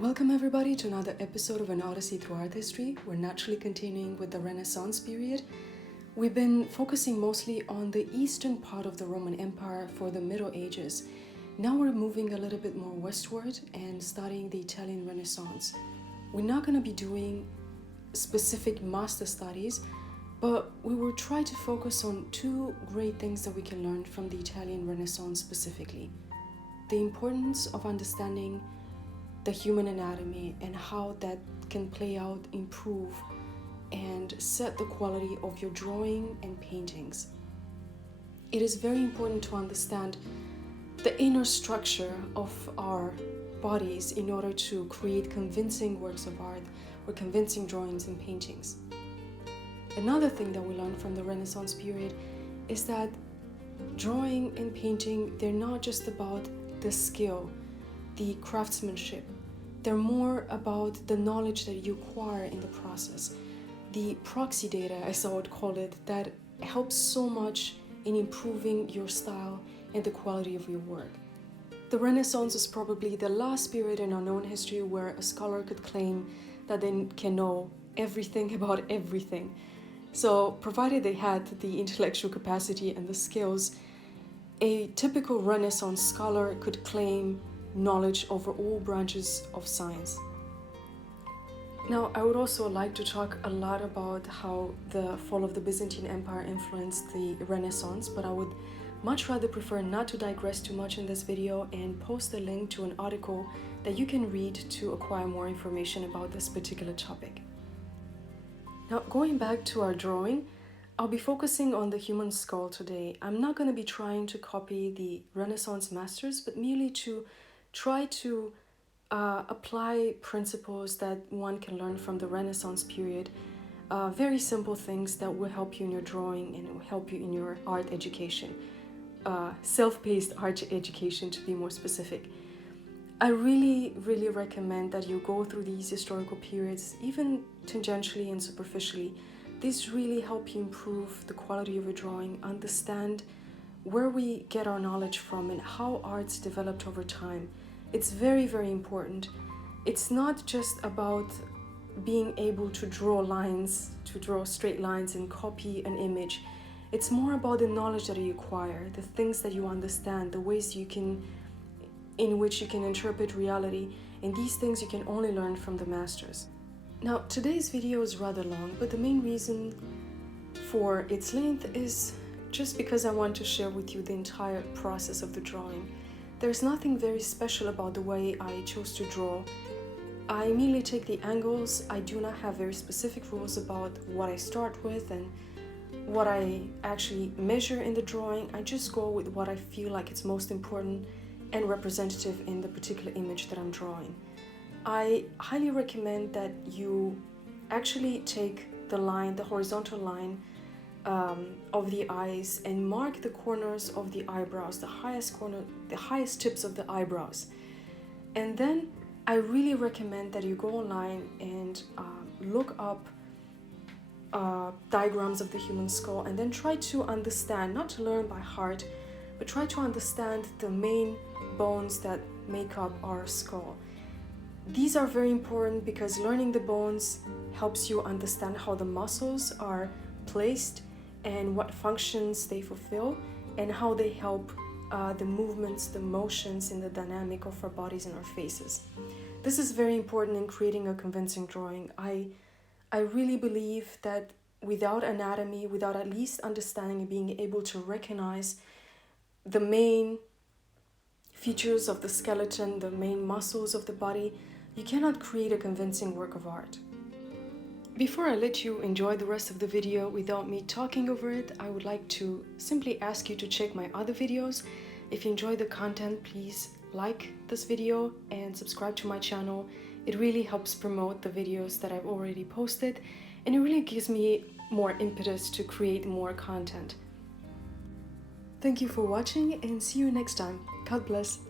Welcome everybody to another episode of an Odyssey through art history. We're naturally continuing with the Renaissance period. We've been focusing mostly on the eastern part of the Roman Empire for the Middle Ages. Now we're moving a little bit more westward and studying the Italian Renaissance. We're not going to be doing specific master studies, but we will try to focus on two great things that we can learn from the Italian Renaissance specifically. The importance of understanding the human anatomy and how that can play out, improve, and set the quality of your drawing and paintings. It is very important to understand the inner structure of our bodies in order to create convincing works of art or convincing drawings and paintings. Another thing that we learned from the Renaissance period is that drawing and painting, they're not just about the skill, the craftsmanship. They're more about the knowledge that you acquire in the process. The proxy data, as I would call it, that helps so much in improving your style and the quality of your work. The Renaissance is probably the last period in our known history where a scholar could claim that they can know everything about everything. So, provided they had the intellectual capacity and the skills, a typical Renaissance scholar could claim knowledge over all branches of science. Now, I would also like to talk a lot about how the fall of the Byzantine Empire influenced the Renaissance, but I would much rather prefer not to digress too much in this video and post a link to an article that you can read to acquire more information about this particular topic. Now, going back to our drawing, I'll be focusing on the human skull today. I'm not going to be trying to copy the Renaissance masters, but merely to try to apply principles that one can learn from the Renaissance period. Very simple things that will help you in your drawing and it will help you in your art education. Self-paced art education, to be more specific. I really recommend that you go through these historical periods, even tangentially and superficially. These really help you improve the quality of your drawing, understand where we get our knowledge from and how art's developed over time. It's very important. It's not just about being able to draw lines, to draw straight lines and copy an image. It's more about the knowledge that you acquire, the things that you understand, the ways in which you can interpret reality, and these things you can only learn from the masters. Now, today's video is rather long, but the main reason for its length is just because I want to share with you the entire process of the drawing. There's nothing very special about the way I chose to draw. I immediately take the angles. I do not have very specific rules about what I start with and what I actually measure in the drawing. I just go with what I feel like it's most important and representative in the particular image that I'm drawing. I highly recommend that you actually take the line, the horizontal line of the eyes, and mark the corners of the eyebrows, the highest tips of the eyebrows. And then I really recommend that you go online and look up diagrams of the human skull and then try to understand, not to learn by heart, but try to understand the main bones that make up our skull. These are very important because learning the bones helps you understand how the muscles are placed and what functions they fulfill and how they help the movements, the motions, and the dynamic of our bodies and our faces. This is very important in creating a convincing drawing. I really believe that without anatomy, without at least understanding and being able to recognize the main features of the skeleton, the main muscles of the body, you cannot create a convincing work of art. Before I let you enjoy the rest of the video without me talking over it, I would like to simply ask you to check my other videos. If you enjoy the content, please like this video and subscribe to my channel. It really helps promote the videos that I've already posted, and it really gives me more impetus to create more content. Thank you for watching and see you next time. God bless.